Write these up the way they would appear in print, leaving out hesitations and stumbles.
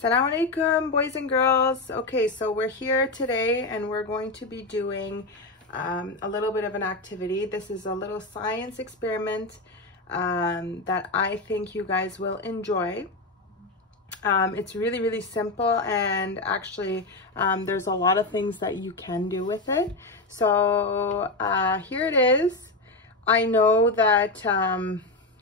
Assalamu alaikum, boys and girls. Okay, so we're here today and we're going to be doing a little bit of an activity. This is a little science experiment that I think you guys will enjoy. It's really simple, and actually there's a lot of things that you can do with it. So here it is. I know that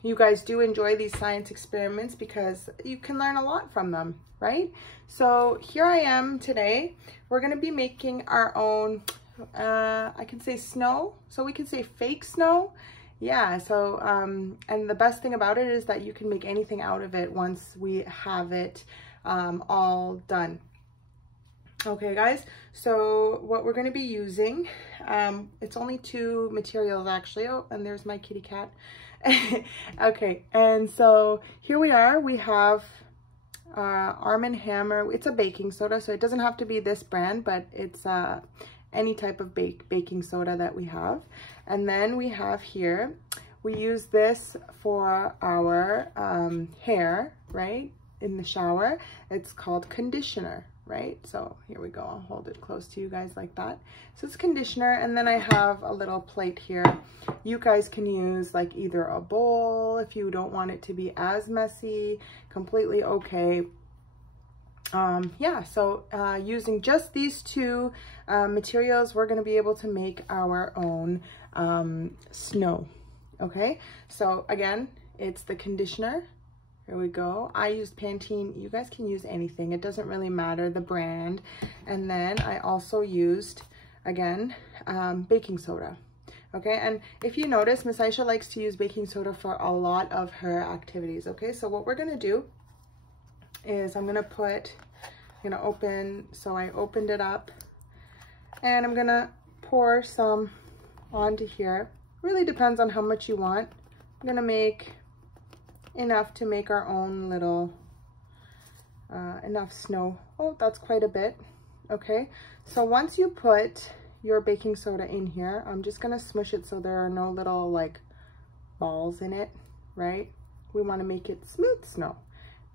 you guys do enjoy these science experiments because you can learn a lot from them, right? So here I am today. We're going to be making our own, I can say snow, so we can say fake snow. Yeah, so, and the best thing about it is that you can make anything out of it once we have it all done. Okay guys, so what we're going to be using, it's only two materials actually. Oh, and there's my kitty cat. Okay, and so here we are. We have Arm & Hammer. It's a baking soda, so it doesn't have to be this brand, but it's any type of baking soda that we have. And then we have here, we use this for our hair, right, in the shower. It's called conditioner, right? So here we go. I'll hold it close to you guys like that. So it's conditioner, and then I have a little plate here. You guys can use like either a bowl if you don't want it to be as messy, completely okay. Yeah, so using just these two materials, we're going to be able to make our own snow. Okay, so again, it's the conditioner. Here we go. I used Pantene. You guys can use anything. It doesn't really matter the brand. And then I also used, again, baking soda. Okay, and if you notice, Miss Aisha likes to use baking soda for a lot of her activities. Okay, so what we're going to do is I'm going to open, so I opened it up, and I'm going to pour some onto here. Really depends on how much you want. I'm going to make enough to make our own little, enough snow. Oh, that's quite a bit. Okay, so once you put your baking soda in here, I'm just gonna smush it so there are no little like balls in it, right? We want to make it smooth snow,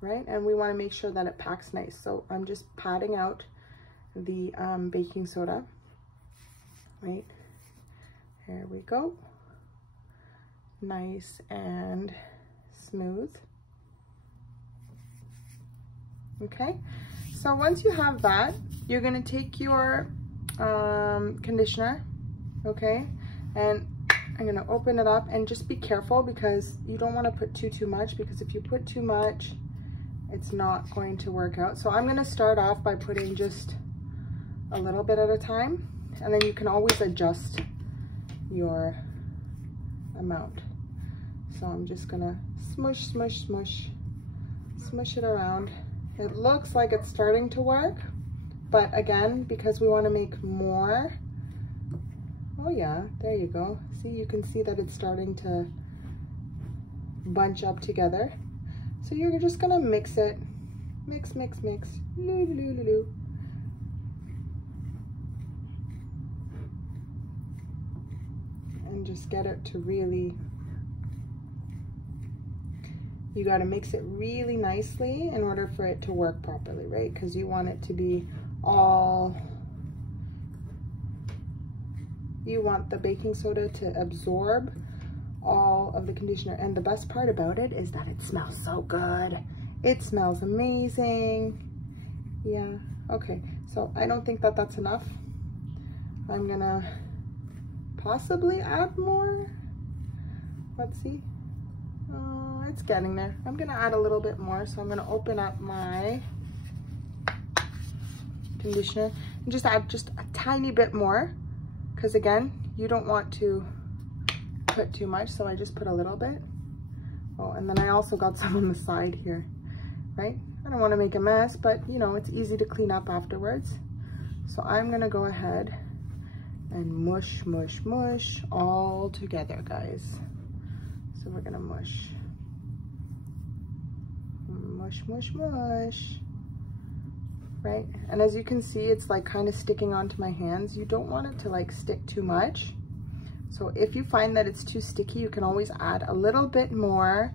right? And we want to make sure that it packs nice. So I'm just patting out the baking soda, right? There we go. Nice and smooth. Okay, so once you have that, you're going to take your conditioner, okay, and I'm going to open it up, and just be careful because you don't want to put too much, because if you put too much, it's not going to work out. So I'm going to start off by putting just a little bit at a time, and then you can always adjust your amount. So I'm just gonna smush it around. It looks like it's starting to work, but again, because we want to make more, oh yeah, there you go. See, you can see that it's starting to bunch up together. So you're just gonna mix it, mix, loo. And just get it to really, you got to mix it really nicely in order for it to work properly, right? Because you want it to be all, you want the baking soda to absorb all of the conditioner. And the best part about it is that it smells so good. It smells amazing. Yeah, okay. So I don't think that that's enough. I'm gonna possibly add more. Let's see. It's getting there. I'm gonna add a little bit more, so I'm gonna open up my conditioner and just add just a tiny bit more, because again, you don't want to put too much, so I just put a little bit. Oh, and then I also got some on the side here, right? I don't want to make a mess, but you know, it's easy to clean up afterwards. So I'm gonna go ahead and mush all together, guys. So we're gonna mush, right? And as you can see, it's like kind of sticking onto my hands. You don't want it to like stick too much. So if you find that it's too sticky, you can always add a little bit more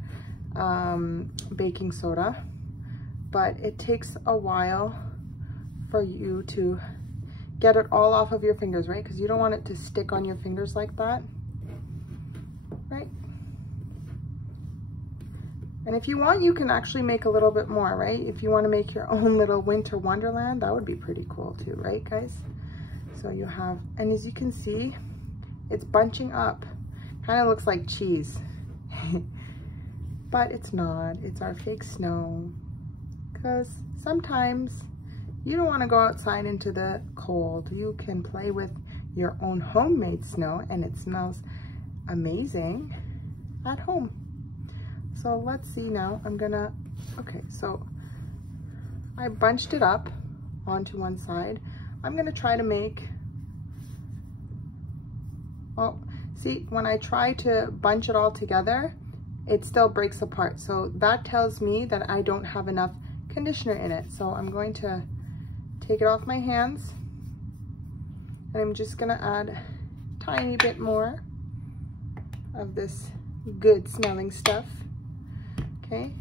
baking soda, but it takes a while for you to get it all off of your fingers, right? Because you don't want it to stick on your fingers like that, right? And if you want, you can actually make a little bit more, right? If you want to make your own little winter wonderland, that would be pretty cool too, right, guys? So you have, and as you can see, it's bunching up. Kind of looks like cheese, but it's not. It's our fake snow. Because sometimes you don't want to go outside into the cold. You can play with your own homemade snow and it smells amazing at home. So let's see now. Okay, so I bunched it up onto one side. I'm gonna try to make, well, see, when I try to bunch it all together, it still breaks apart. So that tells me that I don't have enough conditioner in it. So I'm going to take it off my hands and I'm just gonna add a tiny bit more of this good smelling stuff. Okay,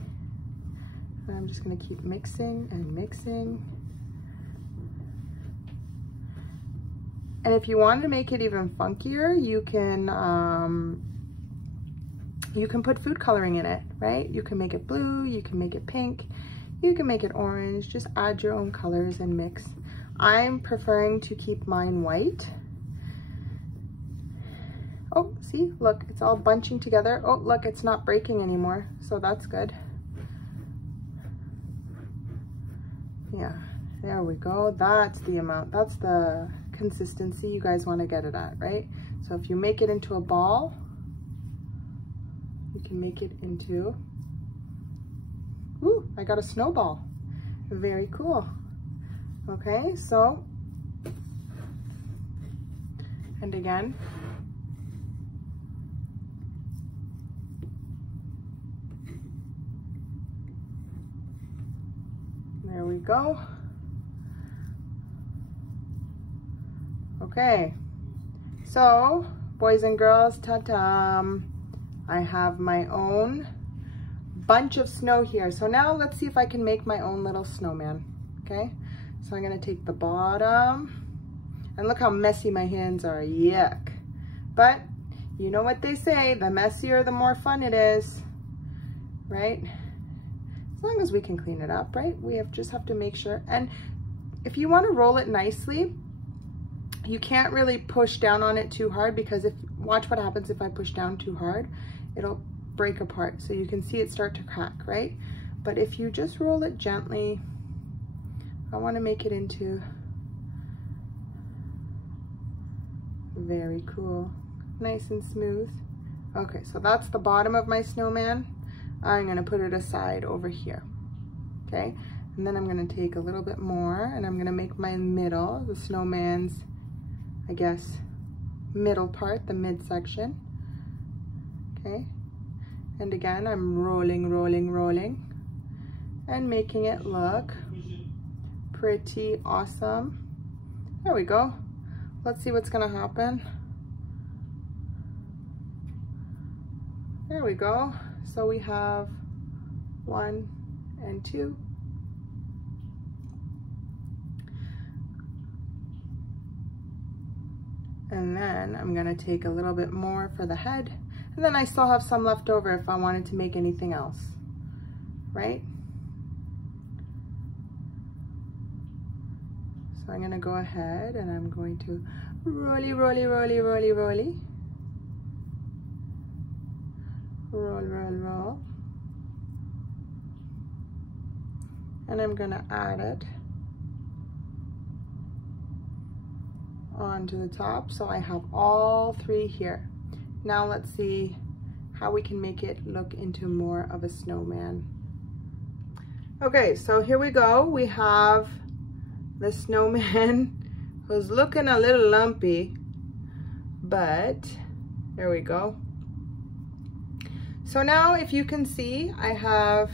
and I'm just gonna keep mixing and mixing. And if you want to make it even funkier, you can put food coloring in it, right? You can make it blue, you can make it pink, you can make it orange, just add your own colors and mix. I'm preferring to keep mine white. Oh, see, look, it's all bunching together. Oh, look, it's not breaking anymore, so that's good. Yeah, there we go. That's the amount, that's the consistency you guys want to get it at, right? So if you make it into a ball, you can make it into, ooh, I got a snowball. Very cool. Okay, so, and again, there we go. Okay, so boys and girls, ta-ta, I have my own bunch of snow here. So now let's see if I can make my own little snowman. Okay, so I'm gonna take the bottom, and look how messy my hands are, yuck. But you know what they say, the messier the more fun it is, right? As long as we can clean it up, right? We just have to make sure. And if you want to roll it nicely, you can't really push down on it too hard, because watch what happens if I push down too hard, it'll break apart. So you can see it start to crack, right? But if you just roll it gently, I want to make it into very cool, nice and smooth. Okay, so that's the bottom of my snowman. I'm going to put it aside over here. Okay, and then I'm going to take a little bit more and I'm going to make my middle, the snowman's, I guess, middle part, the midsection. Okay, and again, I'm rolling, rolling, rolling, and making it look pretty awesome. There we go. Let's see what's gonna happen. There we go. So we have 1 and 2. And then I'm gonna take a little bit more for the head. And then I still have some left over if I wanted to make anything else, right? So I'm gonna go ahead and I'm going to rolly, rolly, rolly, rolly, rolly. Roll, roll, roll. And I'm gonna add it onto the top. So I have all 3 here. Now let's see how we can make it look into more of a snowman. Okay, so here we go. We have the snowman who's looking a little lumpy, but there we go. So now if you can see, I have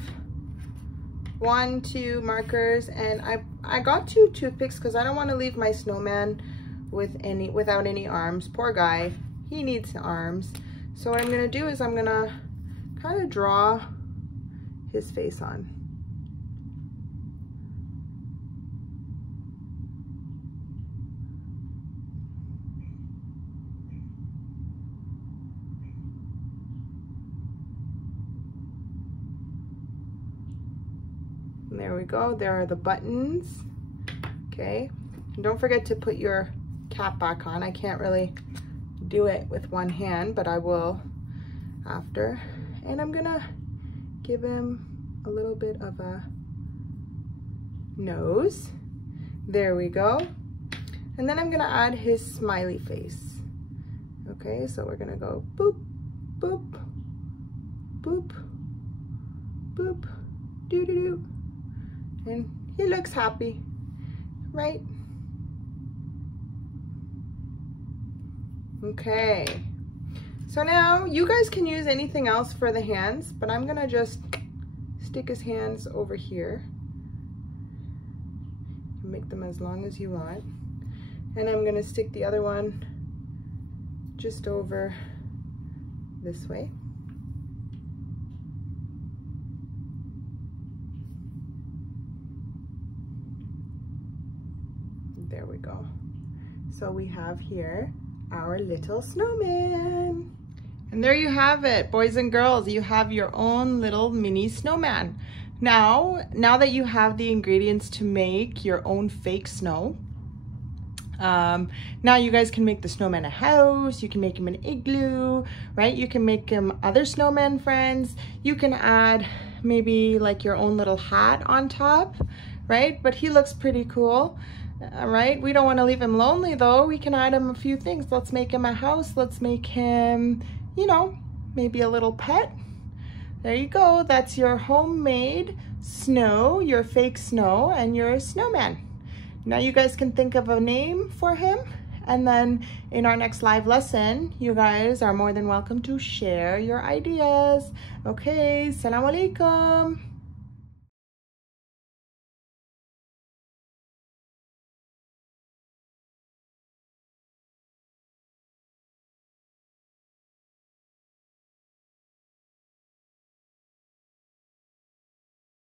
1, 2 markers, and I got 2 toothpicks because I don't want to leave my snowman without any arms. Poor guy, he needs arms. So what I'm gonna do is I'm gonna kind of draw his face on. And there we go. There are the buttons. Okay. And don't forget to put your cap back on. I can't really do it with one hand, but I will after. And I'm gonna give him a little bit of a nose. There we go. And then I'm gonna add his smiley face. Okay, so we're gonna go boop, boop, boop, boop, doo-doo-doo. And he looks happy, right? Okay, so now you guys can use anything else for the hands, but I'm gonna just stick his hands over here. Make them as long as you want. And I'm gonna stick the other one just over this way. There we go. So we have here our little snowman. And there you have it, boys and girls. You have your own little mini snowman. Now that you have the ingredients to make your own fake snow, now you guys can make the snowman a house, you can make him an igloo, right? You can make him other snowman friends. You can add maybe like your own little hat on top, right? But he looks pretty cool, right? We don't want to leave him lonely though. We can add him a few things. Let's make him a house. Let's make him, you know, maybe a little pet. There you go. That's your homemade snow, your fake snow, and your snowman. Now you guys can think of a name for him, and then in our next live lesson, you guys are more than welcome to share your ideas. Okay, Assalamu alaikum.